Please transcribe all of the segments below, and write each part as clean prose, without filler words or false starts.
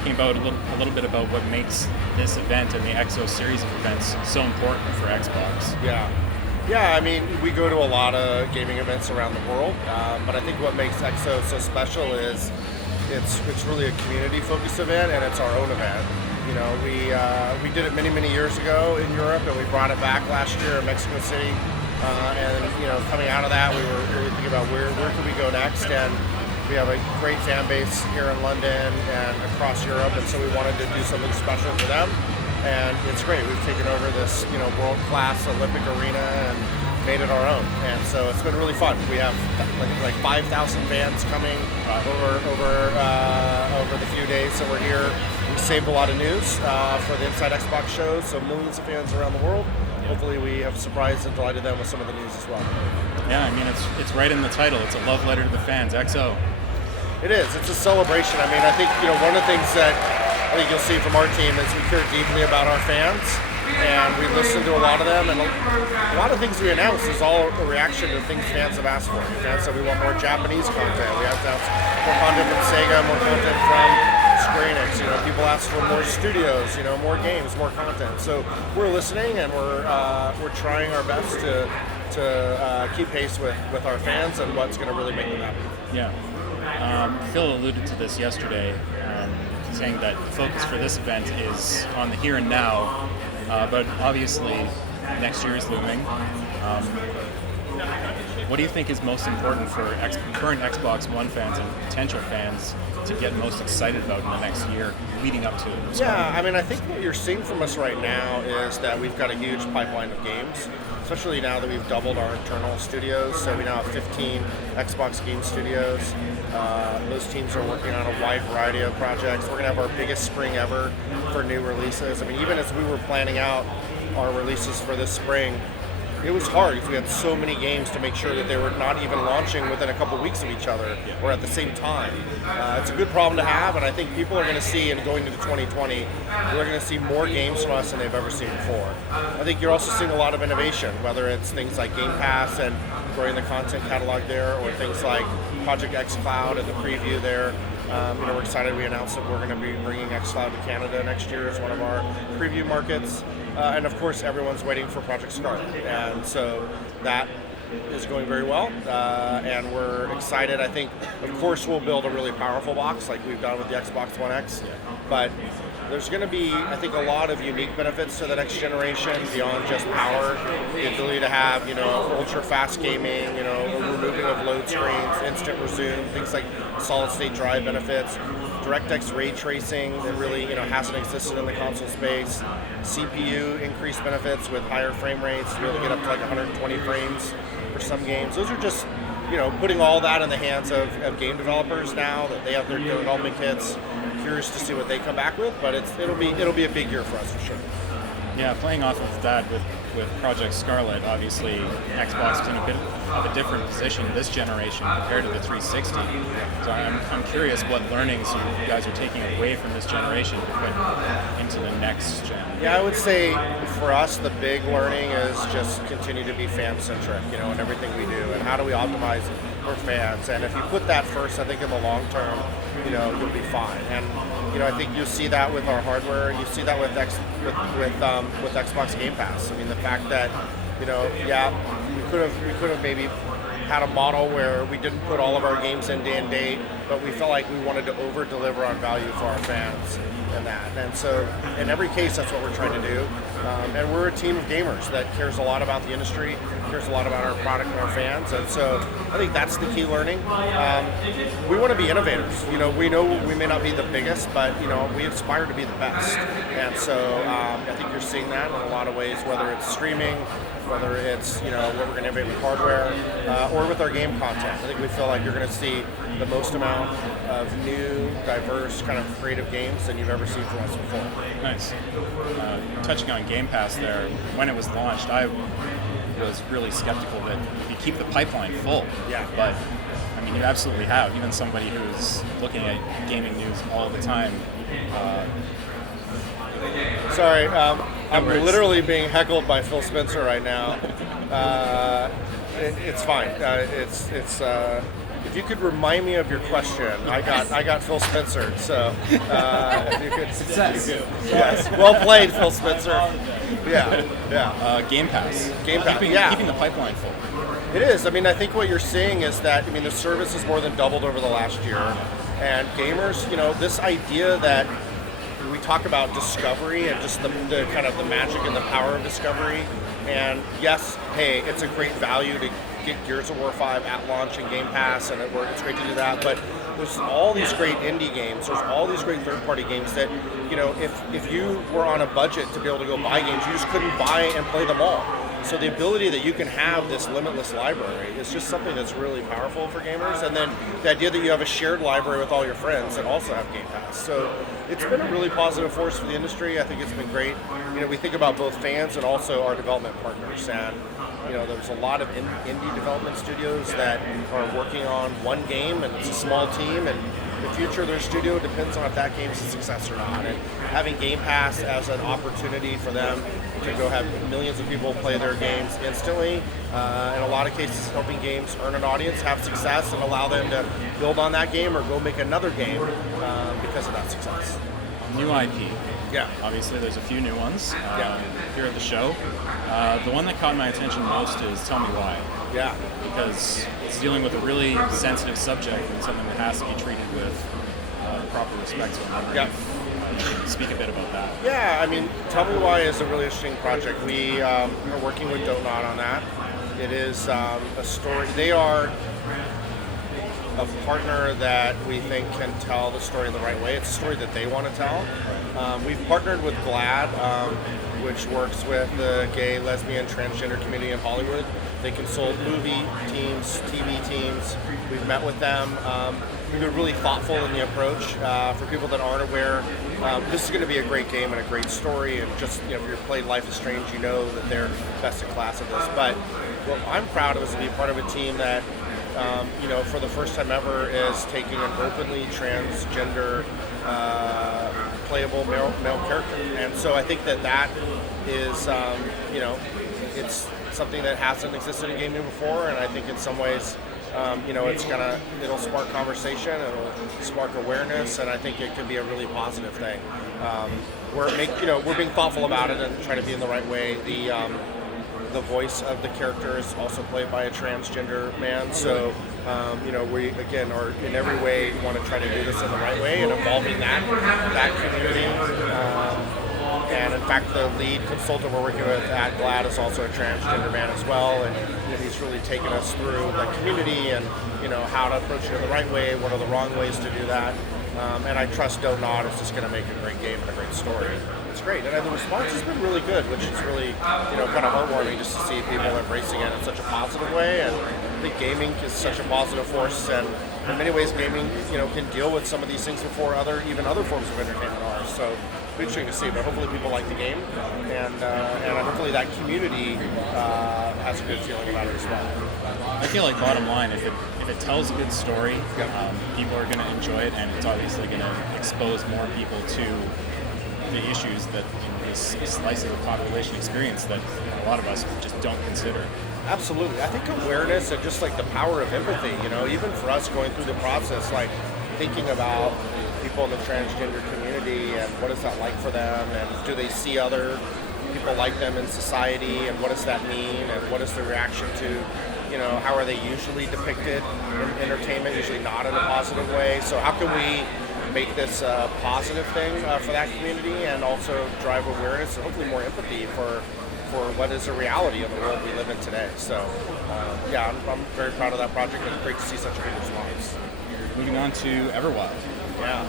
talking about a little bit about what makes this event and the XO series of events so important for Xbox. Yeah, I mean, we go to a lot of gaming events around the world, but I think what makes XO so special is it's really a community-focused event, and it's our own event. You know, we did it many years ago in Europe, and we brought it back last year in Mexico City. And you know, coming out of that, we were really thinking about where could we go next, and we have a great fan base here in London and across Europe, and so we wanted to do something special for them. And it's great. We've taken over this, you know, world-class Olympic arena and made it our own. And so it's been really fun. We have like 5,000 fans coming over the few days that we're here. We saved a lot of news for the Inside Xbox shows, so millions of fans around the world. Hopefully we have surprised and delighted them with some of the news as well. Yeah, I mean, it's right in the title. It's a love letter to the fans, XO. It is. It's a celebration. I mean, I think, you know, one of the things that I think you'll see from our team is we care deeply about our fans, and we listen to a lot of them, and a lot of things we announce is all a reaction to things fans have asked for. Fans said we want more Japanese content. We have to have more content from Sega, more content from Square Enix. You know, people ask for more studios, you know, more games, more content. So we're listening, and we're trying our best to keep pace with our fans and what's going to really make them happy. Yeah. Phil alluded to this yesterday, saying that the focus for this event is on the here and now, but obviously next year is looming. What do you think is most important for current Xbox One fans and potential fans to get most excited about in the next year leading up to it? Yeah, I mean, I think what you're seeing from us right now is that we've got a huge pipeline of games, especially now that we've doubled our internal studios. So we now have 15 Xbox game studios. Those teams are working on a wide variety of projects. We're going to have our biggest spring ever for new releases. I mean, even as we were planning out our releases for this spring, it was hard because we had so many games to make sure that they were not even launching within a couple weeks of each other or at the same time. It's a good problem to have, and I think people are going to see, and going into 2020, they're going to see more games from us than they've ever seen before. I think you're also seeing a lot of innovation, whether it's things like Game Pass and growing the content catalog there, or things like Project xCloud and the preview there. You know, we're excited. We announced that we're going to be bringing xCloud to Canada next year as one of our preview markets. And of course, everyone's waiting for Project Scarlett. And so that is going very well. And we're excited. I think, of course, we'll build a really powerful box like we've done with the Xbox One X. But there's going to be, I think, a lot of unique benefits to the next generation beyond just power. The ability to have, you know, ultra-fast gaming, you know, removing of load screens, instant resume, things like solid-state drive benefits, DirectX ray tracing that really, you know, hasn't existed in the console space, CPU increased benefits with higher frame rates, to be able to get up to like 120 frames for some games. Those are just, you know, putting all that in the hands of game developers now that they have their development kits. Curious to see what they come back with, but it'll be a big year for us for sure. Yeah, playing off of that with Project Scarlett, obviously Xbox is in a bit of a different position this generation compared to the 360. So I'm curious what learnings you guys are taking away from this generation to put into the next gen. Yeah, I would say for us the big learning is just continue to be fan-centric, you know, in everything we do, and how do we optimize for fans. And if you put that first, I think in the long term, you know, you'll be fine. And you know, I think you see that with our hardware. You see that with Xbox Game Pass. I mean, the fact that, you know, yeah, we could have maybe had a model where we didn't put all of our games in day and date, but we felt like we wanted to over deliver on value for our fans and that. And so in every case, that's what we're trying to do. And we're a team of gamers that cares a lot about the industry, cares a lot about our product and our fans. And so I think that's the key learning. We want to be innovators. You know we may not be the biggest, but, you know, we aspire to be the best. And so I think you're seeing that in a lot of ways, whether it's streaming, whether it's, you know, what we're going to innovate with hardware, or with our game content. I think we feel like you're going to see the most amount of new, diverse, kind of creative games than you've ever seen from us before. Nice. Touching on Game Pass there, when it was launched, I was really skeptical that you keep the pipeline full. Yeah. But I mean, you absolutely have. Even somebody who's looking at gaming news all the time. Sorry, I'm literally being heckled by Phil Spencer right now. It's fine. If you could remind me of your question, I got Phil Spencer. So if you could, Success. yes, well played, Phil Spencer. Yeah. Game Pass. Keeping the pipeline full. It is. I mean, I think what you're seeing is that, I mean, the service has more than doubled over the last year. And gamers, this idea that we talk about discovery and just the kind of the magic and the power of discovery. And yes, hey, it's a great value to get Gears of War 5 at launch in Game Pass, and it's great to do that. But there's all these great indie games. There's all these great third-party games that, if you were on a budget to be able to go buy games, you just couldn't buy and play them all. So the ability that you can have this limitless library is just something that's really powerful for gamers. And then the idea that you have a shared library with all your friends that also have Game Pass. So it's been a really positive force for the industry. I think it's been great. We think about both fans and also our development partners. And there's a lot of indie development studios that are working on one game, and it's a small team. And the future of their studio depends on if that game's a success or not. And having Game Pass as an opportunity for them to go have millions of people play their games instantly, in a lot of cases helping games earn an audience, have success, and allow them to build on that game or go make another game because of that success. New IP. Yeah. Obviously, there's a few new ones here at the show. The one that caught my attention most is Tell Me Why. Yeah. Because it's dealing with a really sensitive subject and something that has to be treated with proper respect. So I'm wondering if you can speak a bit about that. Yeah, I mean, Tell Me Why is a really interesting project. We are working with Don't on that. It is a story. They are a partner that we think can tell the story the right way. It's a story that they want to tell. We've partnered with GLAAD, which works with the gay, lesbian, transgender community in Hollywood. They consult movie teams, TV teams. We've met with them. We've been really thoughtful in the approach. For people that aren't aware, this is going to be a great game and a great story. And just, if you've played Life is Strange, you know that they're best in class at this. But what I'm proud of is to be part of a team that, for the first time ever, is taking an openly transgender, playable male character. And so I think that is, it's something that hasn't existed in gaming before, and I think in some ways, it'll spark conversation, it'll spark awareness, and I think it can be a really positive thing. We're being thoughtful about it and trying to be in the right way. The voice of the character is also played by a transgender man, so we again are in every way want to try to do this in the right way and involving that community. And in fact, the lead consultant we're working with at GLAAD is also a transgender man as well, and he's really taken us through the community and how to approach it in the right way, what are the wrong ways to do that. And I trust Don't Nod is just going to make a great game and a great story. It's great, and the response has been really good, which is really kind of heartwarming just to see people embracing it in such a positive way. And I think gaming is such a positive force, and in many ways, gaming can deal with some of these things before even other forms of entertainment are. So it's interesting to see, but hopefully people like the game, and hopefully that community has a good feeling about it as well. I feel like bottom line, if it tells a good story, people are going to enjoy it, and it's obviously going to expose more people to the issues that this slice of the population experience that a lot of us just don't consider. Absolutely. I think awareness and just like the power of empathy, even for us going through the process, like thinking about people in the transgender community and what is that like for them, and do they see other people like them in society, and what does that mean, and what is the reaction to, how are they usually depicted in entertainment, usually not in a positive way. So how can we make this a positive thing for that community, and also drive awareness and hopefully more empathy for what is a reality of the world we live in today. So I'm very proud of that project, and it's great to see such a good response. Moving on to Everwild. Yeah.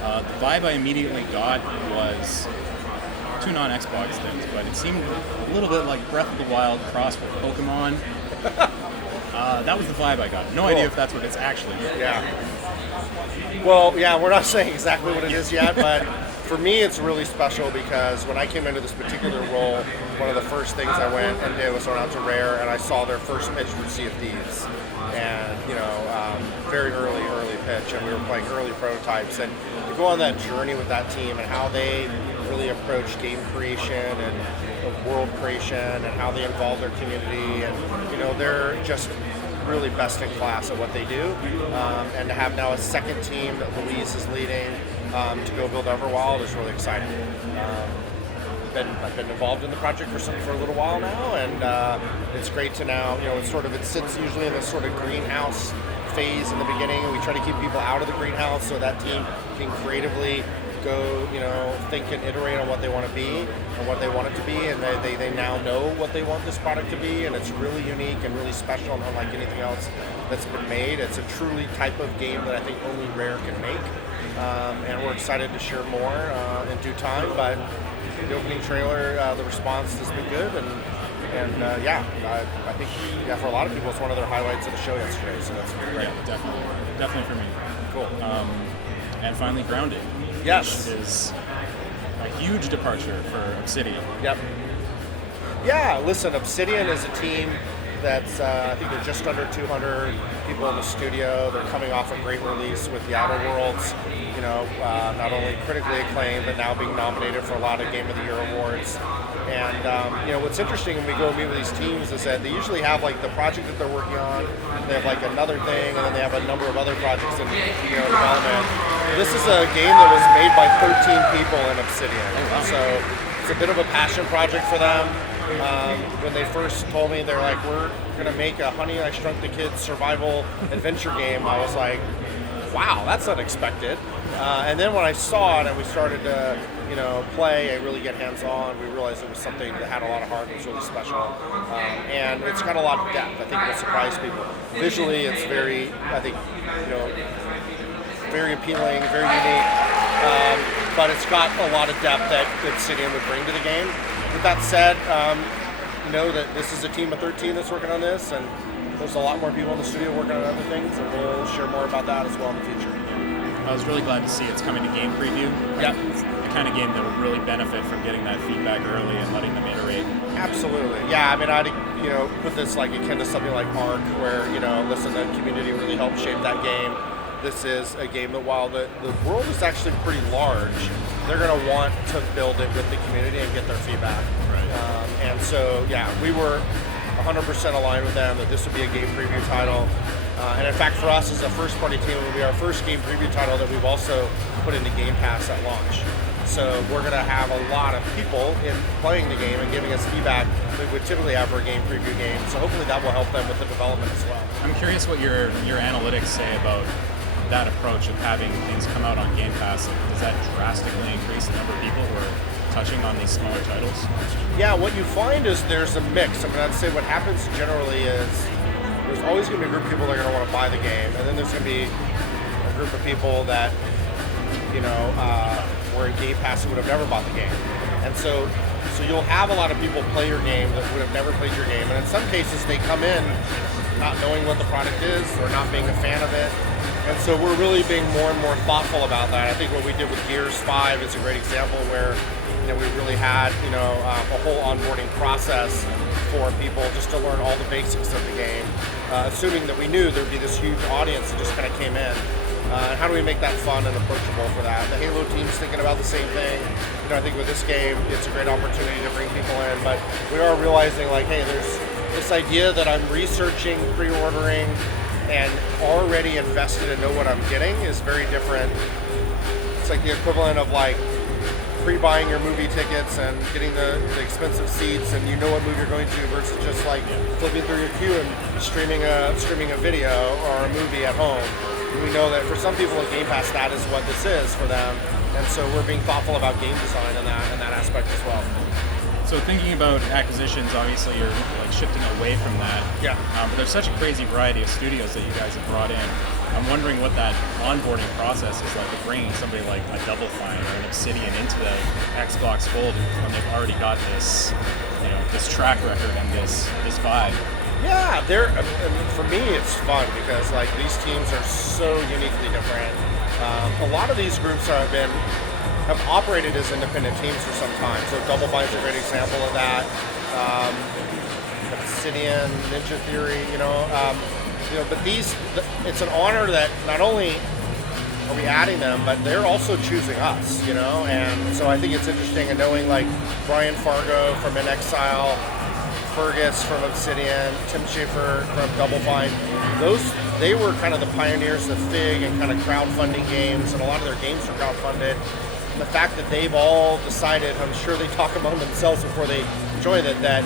The vibe I immediately got was two non-Xbox things, but it seemed a little bit like Breath of the Wild crossed with Pokemon. That was the vibe I got. No idea if that's what it's actually. Yeah. Well, yeah, we're not saying exactly what it is yet, but for me it's really special because when I came into this particular role, one of the first things I went and did was went out to Rare, and I saw their first pitch for Sea of Thieves. And, very early pitch, and we were playing early prototypes. And to go on that journey with that team and how they really approach game creation and world creation and how they involve their community, and, they're just really best in class at what they do, and to have now a second team that Louise is leading to go build Everwild is really exciting. I've been involved in the project for a little while now, and it's great to now, it sits usually in this sort of greenhouse phase in the beginning, and we try to keep people out of the greenhouse so that team can creatively go, think and iterate on what they want to be and what they want it to be, and they now know what they want this product to be, and it's really unique and really special and unlike anything else that's been made. It's a truly type of game that I think only Rare can make, and we're excited to share more in due time, but the opening trailer, the response has been good, and I think for a lot of people it's one of their highlights of the show yesterday, so that's great. Yeah, definitely for me. Cool. And finally, Grounded. Yes. Which is a huge departure for Obsidian. Yep. Yeah, listen, Obsidian is a team that's, I think they're just under 200 people in the studio. They're coming off a great release with The Outer Worlds, not only critically acclaimed, but now being nominated for a lot of Game of the Year awards. And, what's interesting when we go meet with these teams is that they usually have, the project that they're working on, they have, another thing, and then they have a number of other projects in, development. This is a game that was made by 13 people in Obsidian. So it's a bit of a passion project for them. When they first told me, they're like, we're going to make a Honey, I Shrunk the Kids survival adventure game, I was like, wow, that's unexpected. And then when I saw it and we started to, play and really get hands-on, we realized it was something that had a lot of heart and was really special. And it's got a lot of depth. I think it will surprise people. Visually, it's very, I think, very appealing, very unique. But it's got a lot of depth that Obsidian would bring to the game. With that said, know that this is a team of 13 that's working on this, and there's a lot more people in the studio working on other things, and we'll share more about that as well in the future. I was really glad to see it's coming to game preview. Yep. It's the kind of game that would really benefit from getting that feedback early and letting them iterate. Absolutely. Yeah, I mean, I'd put this akin to something like Ark, where, listen, the community really helped shape that game. This is a game that, while the world is actually pretty large, they're going to want to build it with the community and get their feedback. Right. And so, yeah, we were 100% aligned with them that this would be a game preview title. And in fact, for us as a first-party team, it will be our first game preview title that we've also put into Game Pass at launch. So we're going to have a lot of people in playing the game and giving us feedback that we would typically have for a game preview game. So hopefully that will help them with the development as well. I'm curious what your analytics say about that approach of having things come out on Game Pass. Does that drastically increase the number of people who are touching on these smaller titles? Yeah, what you find is there's a mix. I mean, I'd say what happens generally is there's always going to be a group of people that are going to want to buy the game, and then there's going to be a group of people that, were in Game Pass who would have never bought the game. And so you'll have a lot of people play your game that would have never played your game, and in some cases they come in not knowing what the product is or not being a fan of it. And so we're really being more and more thoughtful about that. I think what we did with Gears 5 is a great example where we really had a whole onboarding process for people just to learn all the basics of the game, assuming that we knew there'd be this huge audience that just kind of came in. And how do we make that fun and approachable for that? The Halo team's thinking about the same thing. I think with this game, it's a great opportunity to bring people in, but we are realizing hey, there's this idea that I'm researching, pre-ordering, and already invested and know what I'm getting is very different. It's like the equivalent of pre-buying your movie tickets and getting the expensive seats and you know what movie you're going to versus just flipping through your queue and streaming a video or a movie at home. And we know that for some people at Game Pass, that is what this is for them. And so we're being thoughtful about game design in that aspect as well. So thinking about acquisitions, obviously you're shifting away from that. Yeah. But there's such a crazy variety of studios that you guys have brought in. I'm wondering what that onboarding process is like of bringing somebody like a Double Fine or an Obsidian into the Xbox fold when they've already got this, this track record and this vibe. Yeah, for me it's fun because these teams are so uniquely different. A lot of these groups have operated as independent teams for some time. So Double Fine's a great example of that. Obsidian, Ninja Theory, but it's an honor that not only are we adding them, but they're also choosing us, and so I think it's interesting and knowing Brian Fargo from In Exile Fergus from Obsidian, Tim Schafer from Double Fine. They were kind of the pioneers of Fig and kind of crowdfunding games, and a lot of their games were crowdfunded. And the fact that they've all decided, I'm sure they talk among themselves before they join it, that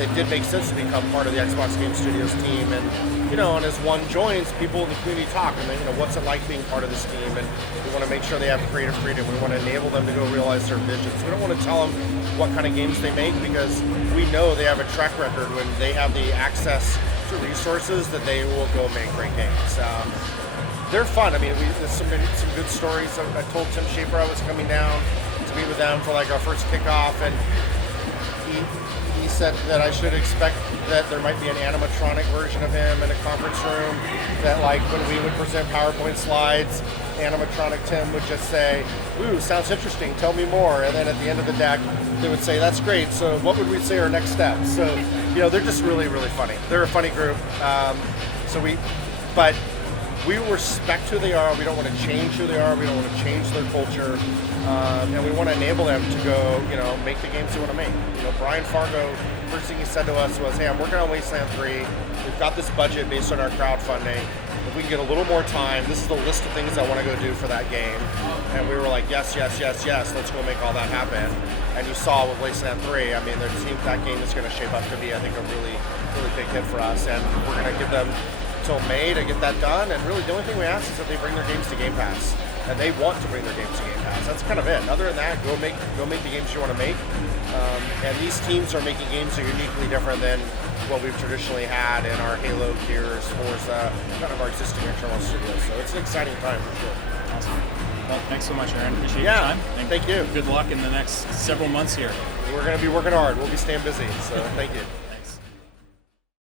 it did make sense to become part of the Xbox Game Studios team. And and as one joins, people in the community talk, and what's it like being part of this team? And we want to make sure they have creative freedom. We want to enable them to go realize their visions. We don't want to tell them what kind of games they make, because we know they have a track record when they have the access to resources that they will go make great games. They're fun. I mean, there's some good stories. I told Tim Schafer I was coming down to meet with them for like our first kickoff, and he said that I should expect that there might be an animatronic version of him in a conference room, that like when we would present PowerPoint slides, animatronic Tim would just say, "Ooh, sounds interesting, tell me more." And then at the end of the deck, they would say, "That's great, so what would we say our next steps?" So, they're just really, really funny. They're a funny group. But we respect who they are. We don't want to change who they are. We don't want to change their culture. And we want to enable them to go, make the games they want to make. Brian Fargo, first thing he said to us was, "Hey, I'm working on Wasteland 3. We've got this budget based on our crowdfunding. If we can get a little more time, this is the list of things I want to go do for that game." And we were like, yes, let's go make all that happen. And you saw with Wasteland 3, I mean, that game is going to shape up to be, I think, a really, really big hit for us. And we're going to give them till May to get that done. And really, the only thing we ask is that they bring their games to Game Pass. And they want to bring their games to Game Pass. That's kind of it. Other than that, go make the games you want to make. And these teams are making games that are uniquely different than what we've traditionally had in our Halo, Gears, Forza, kind of our existing internal studios. So it's an exciting time for sure. Awesome. Well, thanks so much, Aaron. Appreciate your time. Thank you. Good luck in the next several months here. We're going to be working hard. We'll be staying busy. So thank you.